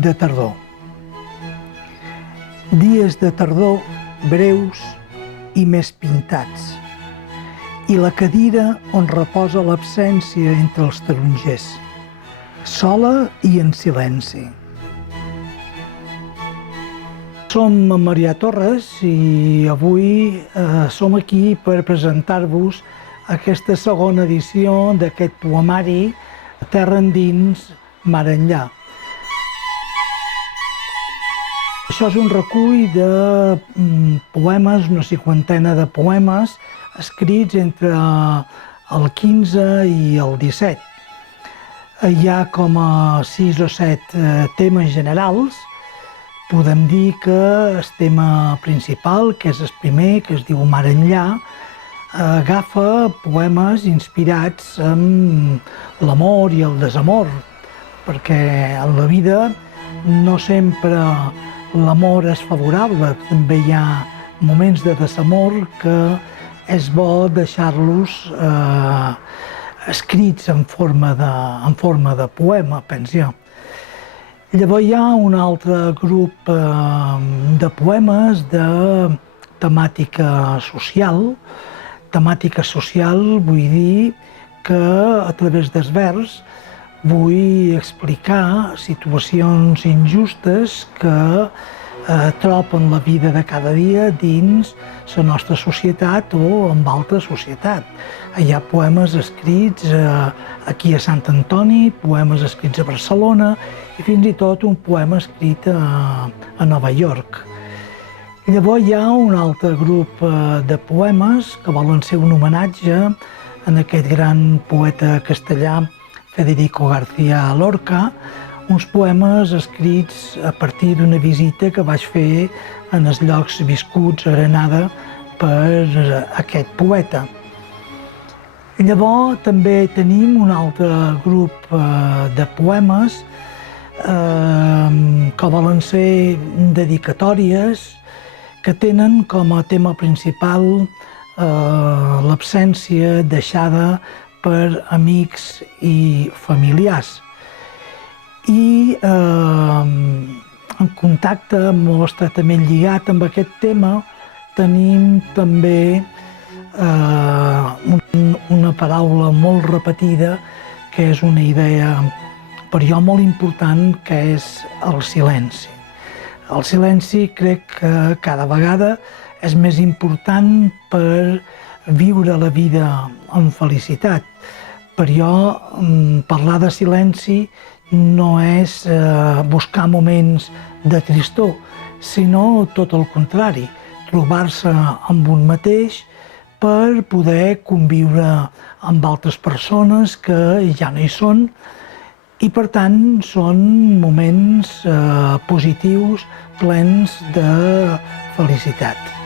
de tardor. Dies de tardor breus i més pintats, i la cadira on reposa l'absència entre els tarongers, sola i en silenci. Som en Marià Torres i avui som aquí per presentar-vos aquesta segona edició d'aquest poemari Terra endins, mar enllà. Això és un recull de poemes, una cinquantena de poemes, escrits entre el 15 i el 17. Hi ha com a 6 o 7 temes generals. Podem dir que el tema principal, que és el primer, que es diu Mar enllà, agafa poemes inspirats en l'amor i el desamor, perquè en la vida no sempre l'amor és favorable, també hi ha moments de desamor que és bo deixar-los escrits en forma de poema, penso jo. Llavors hi ha un altre grup de poemes de temàtica social. Temàtica social vull dir que a través del vers vull explicar situacions injustes que troben la vida de cada dia dins la nostra societat o en altra societat. Hi ha poemes escrits aquí a Sant Antoni, poemes escrits a Barcelona i fins i tot un poema escrit a Nova York. Llavors hi ha un altre grup de poemes que volen ser un homenatge a aquest gran poeta castellà Federico García Lorca, uns poemes escrits a partir d'una visita que vaig fer en els llocs viscuts a Granada per aquest poeta. Llavors també tenim un altre grup de poemes que volen ser dedicatòries, que tenen com a tema principal l'absència deixada per amics i familiars. I en contacte molt estretament lligat amb aquest tema tenim també una paraula molt repetida que és una idea per jo molt important, que és el silenci. El silenci crec que cada vegada és més important per viure la vida amb felicitat. Per jo, parlar de silenci no és buscar moments de tristor, sinó tot el contrari, trobar-se amb un mateix per poder conviure amb altres persones que ja no hi són, i per tant són moments positius, plens de felicitat.